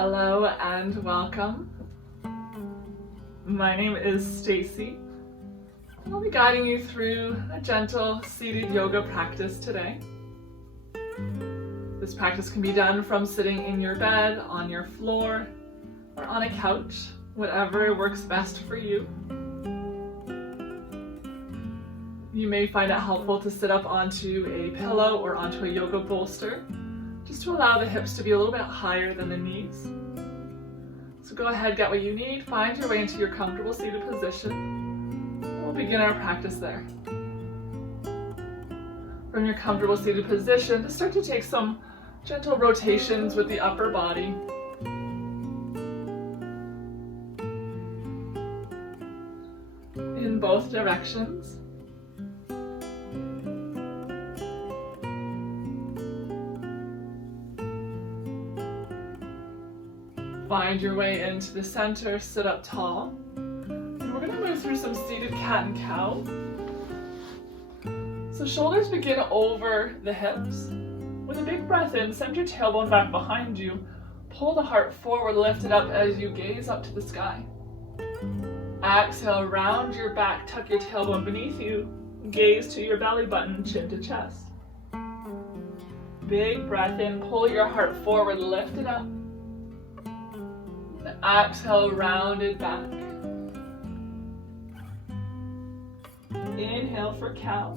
Hello and welcome. My name is Stacey. I'll be guiding you through a gentle seated yoga practice today. This practice can be done from sitting in your bed, on your floor, or on a couch, whatever works best for you. You may find it helpful to sit up onto a pillow or onto a yoga bolster, just to allow the hips to be a little bit higher than the knees. So go ahead, get what you need, find your way into your comfortable seated position. We'll begin our practice there. From your comfortable seated position, just start to take some gentle rotations with the upper body. In both directions. Find your way into the center, sit up tall. And we're going to move through some seated cat and cow. So shoulders begin over the hips. With a big breath in, send your tailbone back behind you. Pull the heart forward, lift it up as you gaze up to the sky. Exhale, round your back, tuck your tailbone beneath you. Gaze to your belly button, chin to chest. Big breath in, pull your heart forward, lift it up. Exhale, rounded back. Inhale for cow.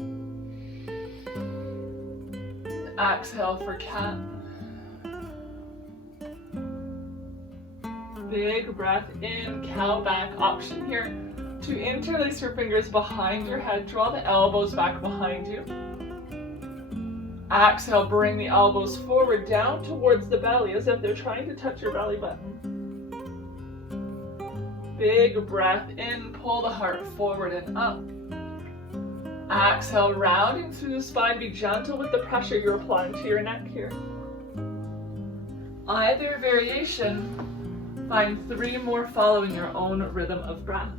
Exhale for cat. Big breath in, cow back. Option here to interlace your fingers behind your head. Draw the elbows back behind you. Exhale, bring the elbows forward down towards the belly as if they're trying to touch your belly button. Big breath in, pull the heart forward and up. Exhale, rounding through the spine, be gentle with the pressure you're applying to your neck here. Either variation, find 3 more following your own rhythm of breath.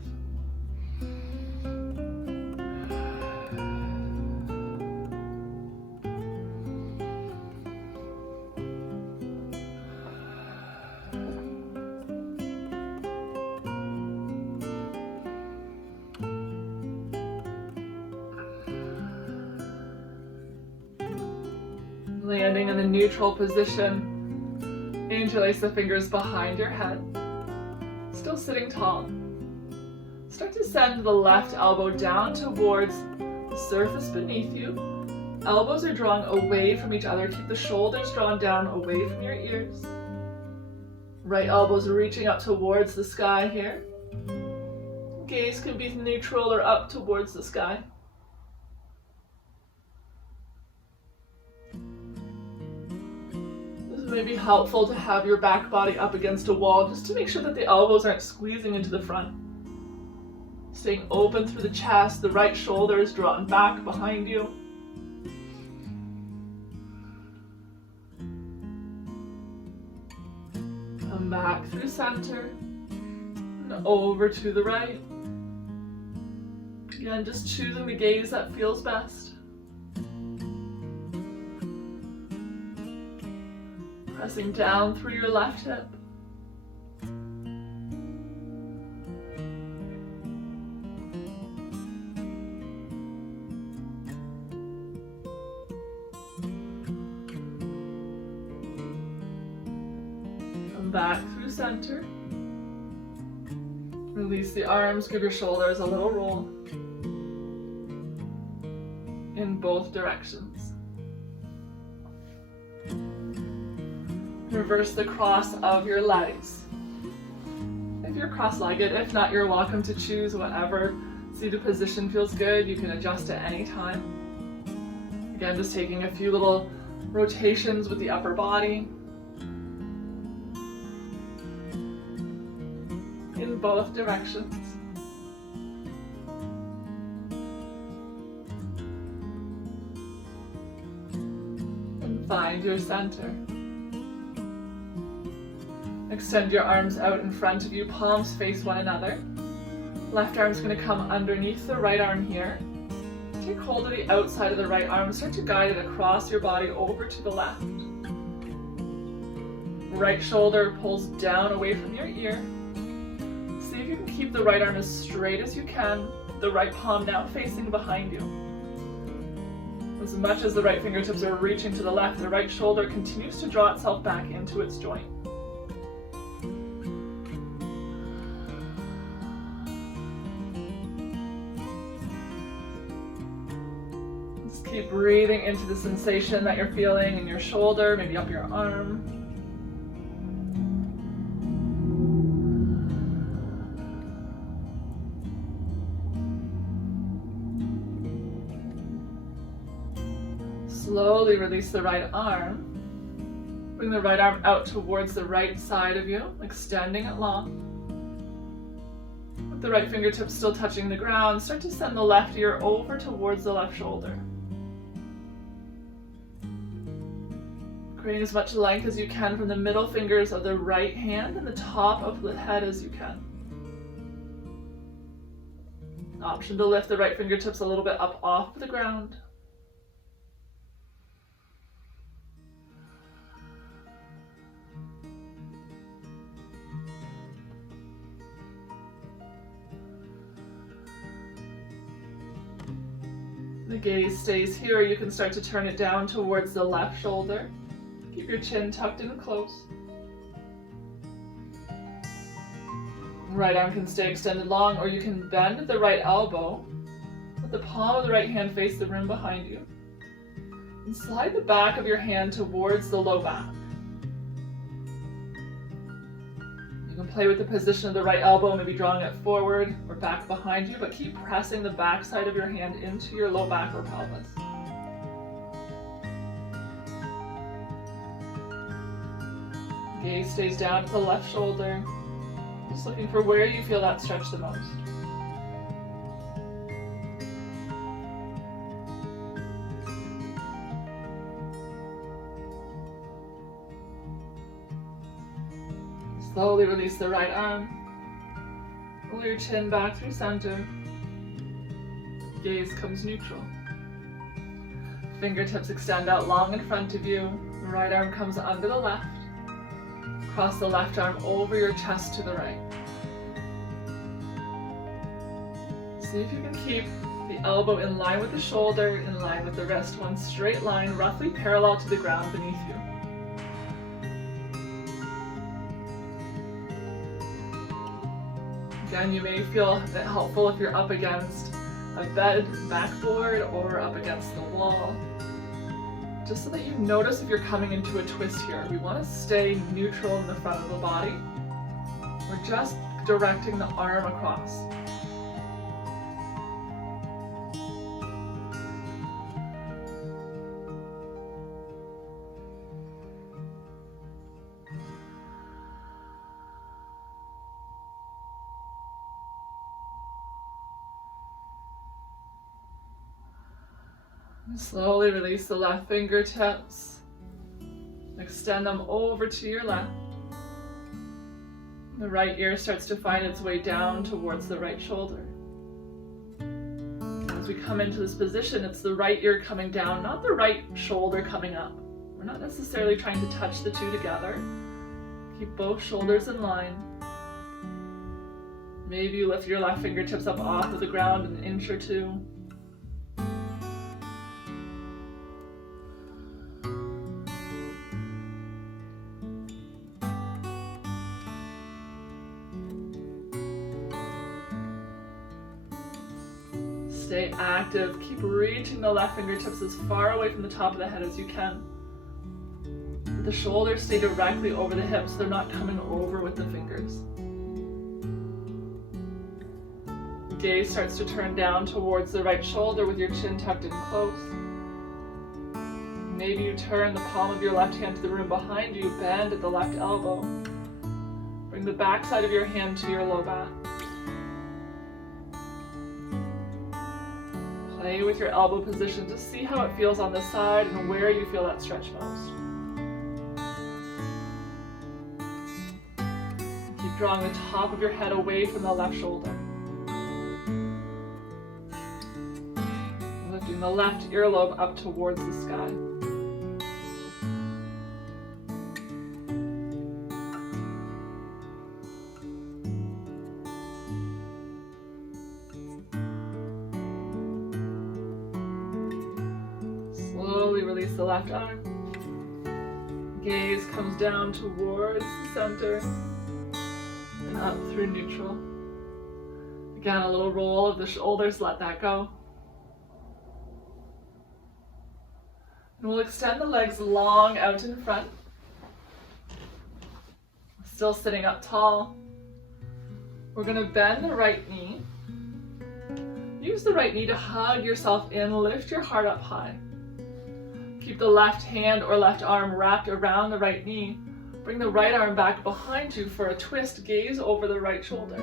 Landing in the neutral position, interlace the fingers behind your head, still sitting tall. Start to send the left elbow down towards the surface beneath you. Elbows are drawing away from each other. Keep the shoulders drawn down away from your ears. Right elbows reaching up towards the sky here. Gaze can be neutral or up towards the sky. It may be helpful to have your back body up against a wall just to make sure that the elbows aren't squeezing into the front. Staying open through the chest, the right shoulder is drawn back behind you. Come back through center and over to the right. Again, just choosing the gaze that feels best. Pressing down through your left hip. Come back through center. Release the arms, give your shoulders a little roll in both directions. Reverse the cross of your legs. If you're cross-legged, if not, you're welcome to choose whatever seated position feels good. You can adjust at any time. Again, just taking a few little rotations with the upper body. In both directions. And find your center. Extend your arms out in front of you, palms face one another. Left arm's going to come underneath the right arm here. Take hold of the outside of the right arm, start to guide it across your body over to the left. Right shoulder pulls down away from your ear. See if you can keep the right arm as straight as you can, the right palm now facing behind you. As much as the right fingertips are reaching to the left, the right shoulder continues to draw itself back into its joint. Just keep breathing into the sensation that you're feeling in your shoulder, maybe up your arm. Slowly release the right arm. Bring the right arm out towards the right side of you, extending it long. With the right fingertips still touching the ground, start to send the left ear over towards the left shoulder. Creating as much length as you can from the middle fingers of the right hand and the top of the head as you can. Option to lift the right fingertips a little bit up off the ground. The gaze stays here. You can start to turn it down towards the left shoulder. Keep your chin tucked in close. Right arm can stay extended long, or you can bend the right elbow. Let the palm of the right hand face the rim behind you. And slide the back of your hand towards the low back. You can play with the position of the right elbow, maybe drawing it forward or back behind you, but keep pressing the back side of your hand into your low back or pelvis. Gaze stays down to the left shoulder, just looking for where you feel that stretch the most. Slowly release the right arm. Pull your chin back through center. Gaze comes neutral. Fingertips extend out long in front of you. The right arm comes under the left. Cross the left arm over your chest to the right. See if you can keep the elbow in line with the shoulder, in line with the wrist, one straight line, roughly parallel to the ground beneath you. Again, you may feel it helpful if you're up against a bed, backboard, or up against the wall. Just so that you notice if you're coming into a twist here. We want to stay neutral in the front of the body. We're just directing the arm across. Slowly release the left fingertips. Extend them over to your left. The right ear starts to find its way down towards the right shoulder. As we come into this position, it's the right ear coming down, not the right shoulder coming up. We're not necessarily trying to touch the two together. Keep both shoulders in line. Maybe you lift your left fingertips up off of the ground an inch or two. Stay active. Keep reaching the left fingertips as far away from the top of the head as you can. Let the shoulders stay directly over the hips. They're not coming over with the fingers. The gaze starts to turn down towards the right shoulder with your chin tucked in close. Maybe you turn the palm of your left hand to the rim behind you, bend at the left elbow. Bring the back side of your hand to your low back. Play with your elbow position to see how it feels on this side and where you feel that stretch most. Keep drawing the top of your head away from the left shoulder. Lifting the left earlobe up towards the sky. release the left arm. Gaze comes down towards the center and up through neutral. Again, a little roll of the shoulders, let that go. And we'll extend the legs long out in front. Still sitting up tall. We're going to bend the right knee. Use the right knee to hug yourself in, lift your heart up high. Keep the left hand or left arm wrapped around the right knee. Bring the right arm back behind you for a twist, gaze over the right shoulder.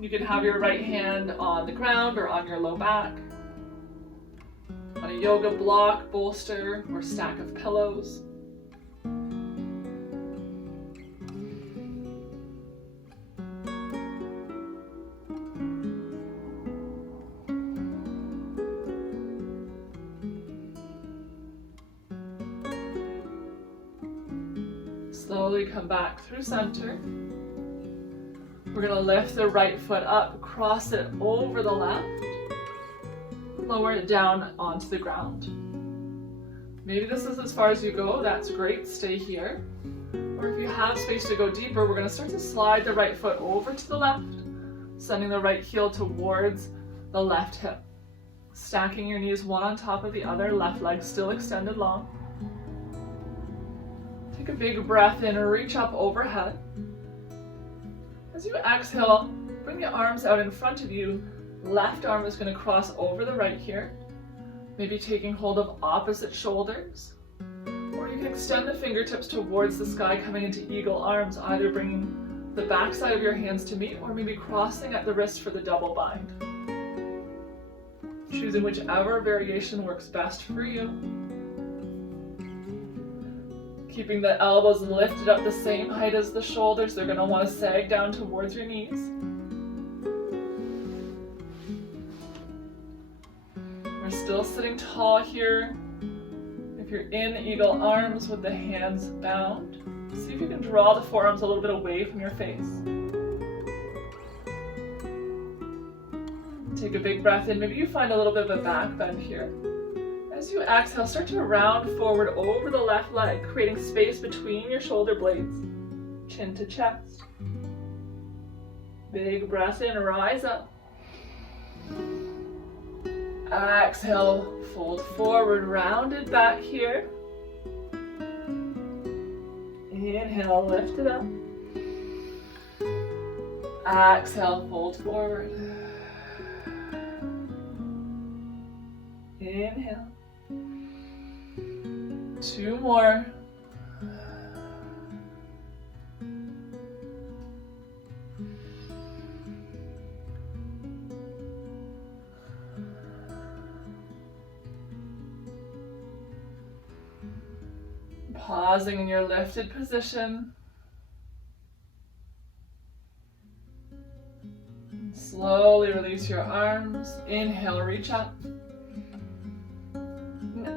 You can have your right hand on the ground or on your low back, on a yoga block, bolster, or stack of pillows. Slowly come back through center. We're going to lift the right foot up, cross it over the left, lower it down onto the ground. Maybe this is as far as you go, that's great, stay here. Or if you have space to go deeper, we're going to start to slide the right foot over to the left, sending the right heel towards the left hip. Stacking your knees one on top of the other, left leg still extended long. Take a big breath in, reach up overhead. As you exhale, bring the arms out in front of you. Left arm is going to cross over the right here. Maybe taking hold of opposite shoulders. Or you can extend the fingertips towards the sky, coming into eagle arms, either bringing the back side of your hands to meet or maybe crossing at the wrist for the double bind. Choosing whichever variation works best for you. Keeping the elbows lifted up the same height as the shoulders. They're going to want to sag down towards your knees. We're still sitting tall here. If you're in eagle arms with the hands bound, see if you can draw the forearms a little bit away from your face. Take a big breath in. Maybe you find a little bit of a back bend here. As you exhale, start to round forward over the left leg, creating space between your shoulder blades, chin to chest. Big breath in, rise up. Exhale, fold forward, rounded back here. Inhale, lift it up. Exhale, fold forward. Inhale. 2 more. Pausing in your lifted position. Slowly release your arms. Inhale, reach up.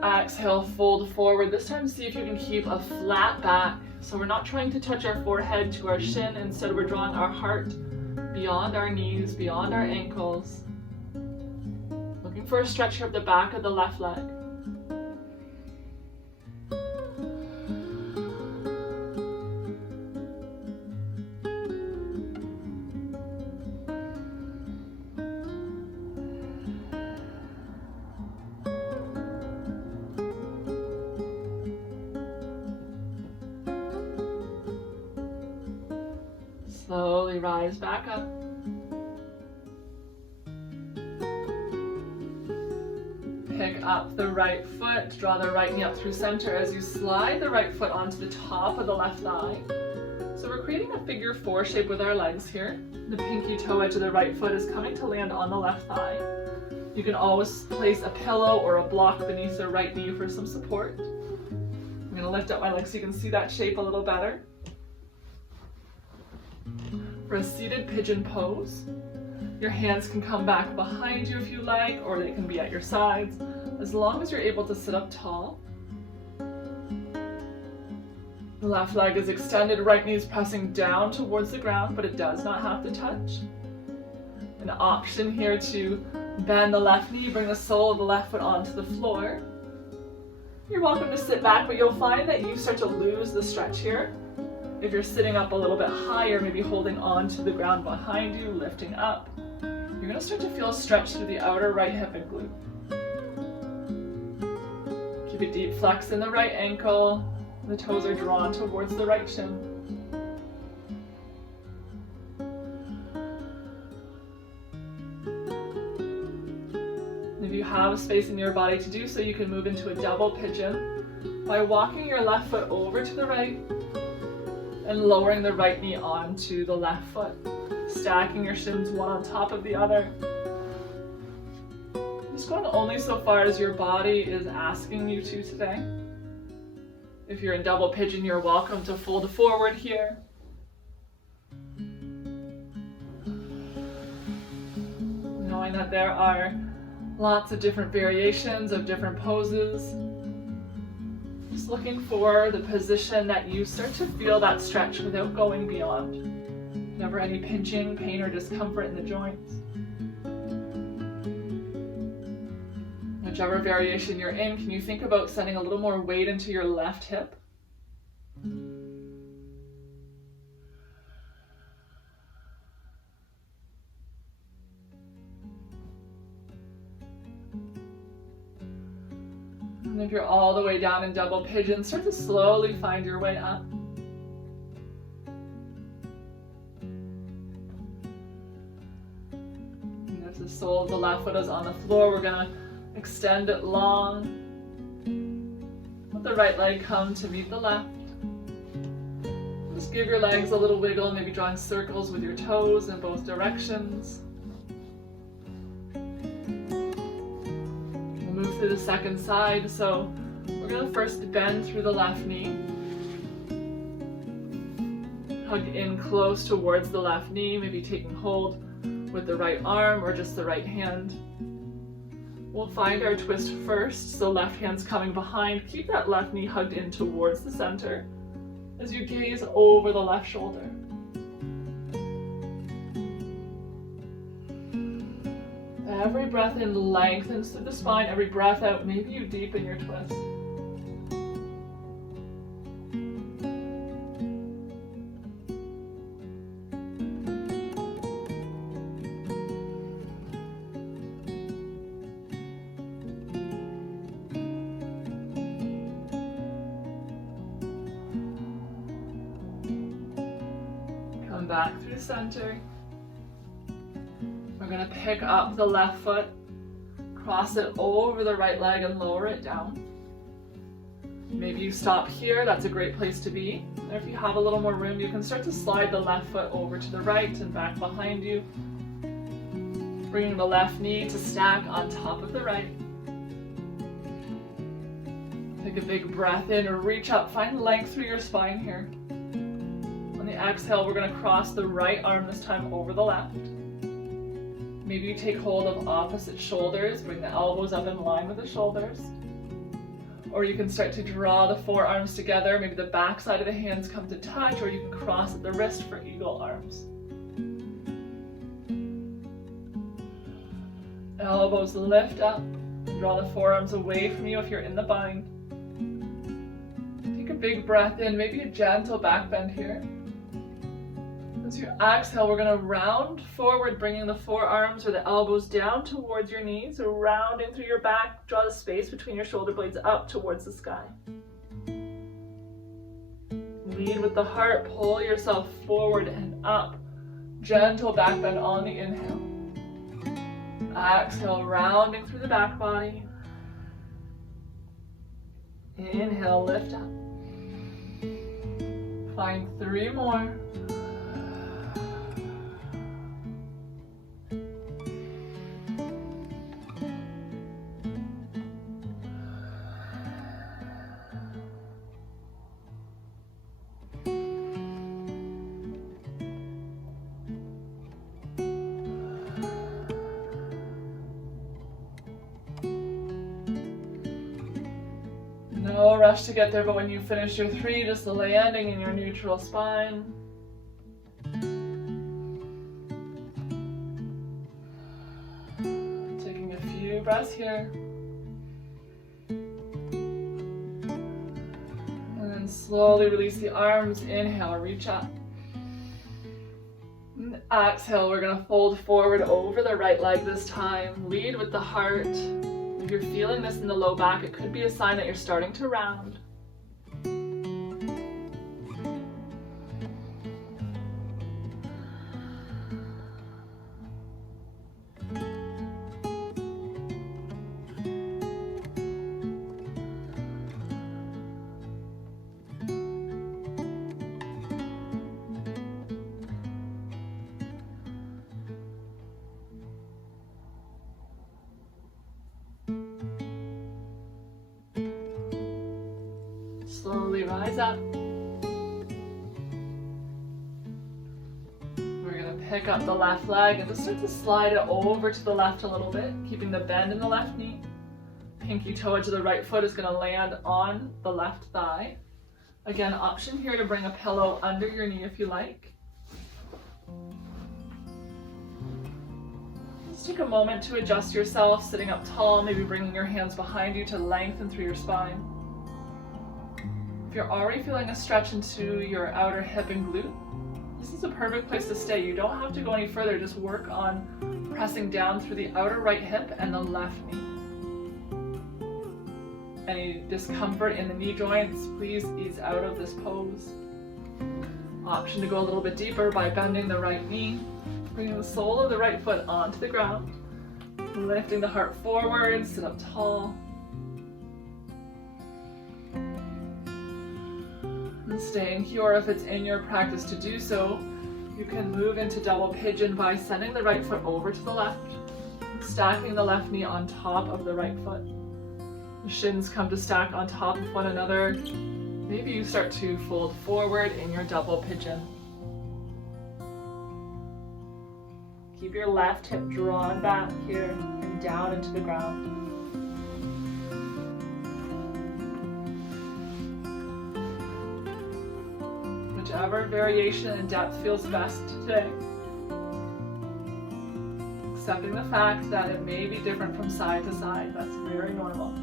Exhale, fold forward. This time see if you can keep a flat back. So we're not trying to touch our forehead to our shin. Instead, we're drawing our heart beyond our knees, beyond our ankles. Looking for a stretch of the back of the left leg. Slowly rise back up. Pick up the right foot, draw the right knee up through center as you slide the right foot onto the top of the left thigh. So we're creating a figure 4 shape with our legs here. The pinky toe edge of the right foot is coming to land on the left thigh. You can always place a pillow or a block beneath the right knee for some support. I'm going to lift up my legs so you can see that shape a little better. For a seated pigeon pose, your hands can come back behind you if you like, or they can be at your sides, as long as you're able to sit up tall. The left leg is extended, right knee is pressing down towards the ground, but it does not have to touch. An option here to Bend the left knee, bring the sole of the left foot onto the floor. You're welcome to sit back, but you'll find that you start to lose the stretch here. If you're sitting up a little bit higher, maybe holding on to the ground behind you, lifting up, you're going to start to feel a stretch through the outer right hip and glute. Keep a deep flex in the right ankle. The toes are drawn towards the right shin. If you have space in your body to do so, you can move into a double pigeon by walking your left foot over to the right and lowering the right knee onto the left foot, stacking your shins one on top of the other. Just going only so far as your body is asking you to today. If you're in double pigeon, you're welcome to fold forward here. Knowing that there are lots of different variations of different poses. Just looking for the position that you start to feel that stretch without going beyond. Never any pinching, pain, or discomfort in the joints. Whichever variation you're in, can you think about sending a little more weight into your left hip? And if you're all the way down in double pigeon, start to slowly find your way up. And if the sole of the left foot is on the floor, we're going to extend it long. Let the right leg come to meet the left. Just give your legs a little wiggle, maybe drawing circles with your toes in both directions. Move through the second side. So we're going to first bend through the left knee. Hug in close towards the left knee, maybe taking hold with the right arm or just the right hand. We'll find our twist first, so left hand's coming behind. Keep that left knee hugged in towards the center as you gaze over the left shoulder. Every breath in lengthens through the spine. Every breath out, maybe you deepen your twist. Come back through center. We're going to pick up the left foot, cross it over the right leg and lower it down. Maybe you stop here, that's a great place to be. Or if you have a little more room, you can start to slide the left foot over to the right and back behind you. Bringing the left knee to stack on top of the right. Take a big breath in or reach up, find length through your spine here. On the exhale, we're going to cross the right arm this time over the left. Maybe you take hold of opposite shoulders, bring the elbows up in line with the shoulders. Or you can start to draw the forearms together, maybe the back side of the hands come to touch, or you can cross at the wrist for eagle arms. Elbows lift up, draw the forearms away from you if you're in the bind. Take a big breath in, maybe a gentle back bend here. As you exhale, we're going to round forward, bringing the forearms or the elbows down towards your knees, so rounding through your back, draw the space between your shoulder blades up towards the sky. Lead with the heart, pull yourself forward and up. Gentle back bend on the inhale. Exhale, rounding through the back body. Inhale, lift up. Find 3 more. No rush to get there, but when you finish your 3, just landing in your neutral spine. Take few breaths here. And then slowly release the arms. Inhale, reach up. And exhale, we're gonna fold forward over the right leg this time. Lead with the heart. If you're feeling this in the low back, it could be a sign that you're starting to round. Slowly rise up. We're going to pick up the left leg and just start to slide it over to the left a little bit, keeping the bend in the left knee. Pinky toe edge of the right foot is going to land on the left thigh. Again, option here to bring a pillow under your knee if you like. Just take a moment to adjust yourself, sitting up tall, maybe bringing your hands behind you to lengthen through your spine. If you're already feeling a stretch into your outer hip and glute, this is a perfect place to stay. You don't have to go any further. Just work on pressing down through the outer right hip and the left knee. Any discomfort in the knee joints, please ease out of this pose. Option to go a little bit deeper by bending the right knee, bringing the sole of the right foot onto the ground, lifting the heart forward, sit up tall. And staying here, or if it's in your practice to do so, you can move into double pigeon by sending the right foot over to the left, stacking the left knee on top of the right foot. The shins come to stack on top of one another. Maybe you start to fold forward in your double pigeon. Keep your left hip drawn back here and down into the ground. Whichever variation and depth feels best today. Accepting the fact that it may be different from side to side. That's very normal.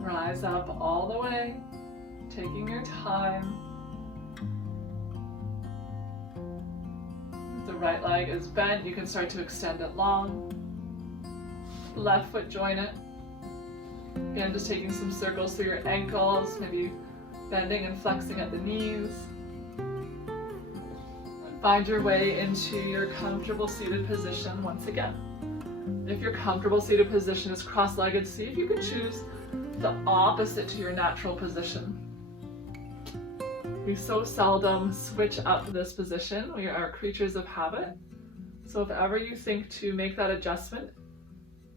Rise up all the way, taking your time. If the right leg is bent, you can start to extend it long. Left foot, join it. Again, just taking some circles through your ankles, maybe bending and flexing at the knees. Find your way into your comfortable seated position once again. If your comfortable seated position is cross-legged, see if you can choose the opposite to your natural position. We so seldom switch up this position. We are creatures of habit. So if ever you think to make that adjustment,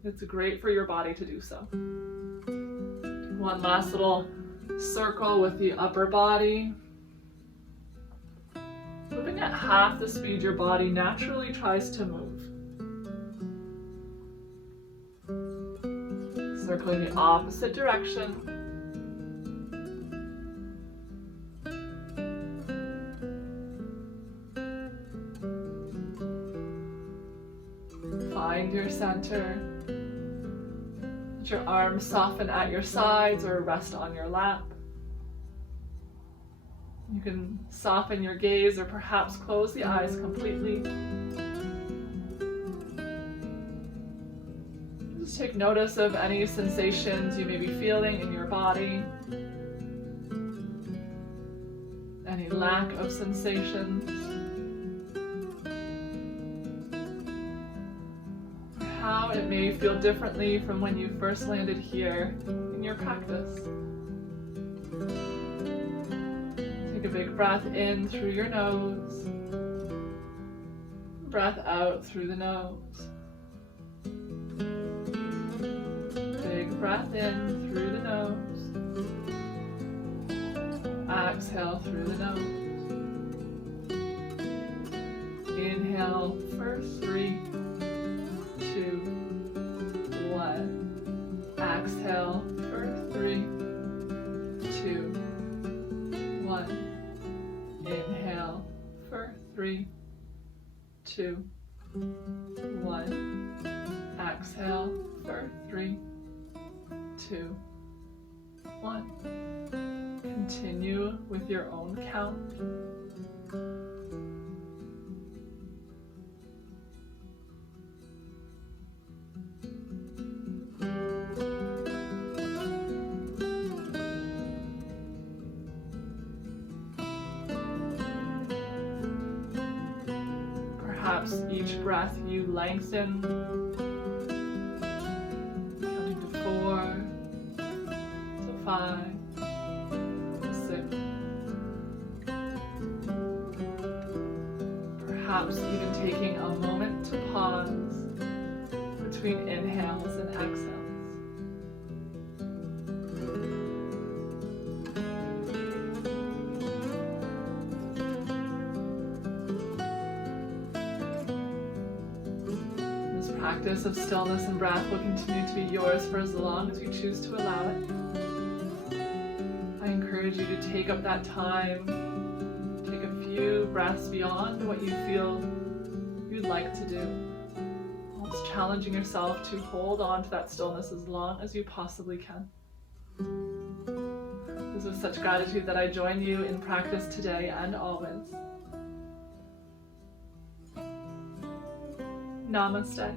it's great for your body to do so. One last little circle with the upper body. Moving at half the speed your body naturally tries to move. Circling the opposite direction. Find your center. Let your arms soften at your sides or rest on your lap. You can soften your gaze or perhaps close the eyes completely. Just take notice of any sensations you may be feeling in your body. Any lack of sensations. How it may feel differently from when you first landed here in your practice. Take a big breath in through your nose. Breath out through the nose. Big breath in through the nose. Exhale through the nose. Inhale for 3, 2, 1. Exhale for 3, 2, 1. Inhale for 3, 2, 1. Exhale for 3, 2, 1. Continue with your own count. Perhaps each breath you lengthen, counting to 4, to 5, to 6. Perhaps even taking a moment to pause between inhales and exhales. Practice of stillness and breath will continue to be yours for as long as you choose to allow it. I encourage you to take up that time, take a few breaths beyond what you feel you'd like to do, whilst challenging yourself to hold on to that stillness as long as you possibly can. It is with such gratitude that I join you in practice today and always. Namaste.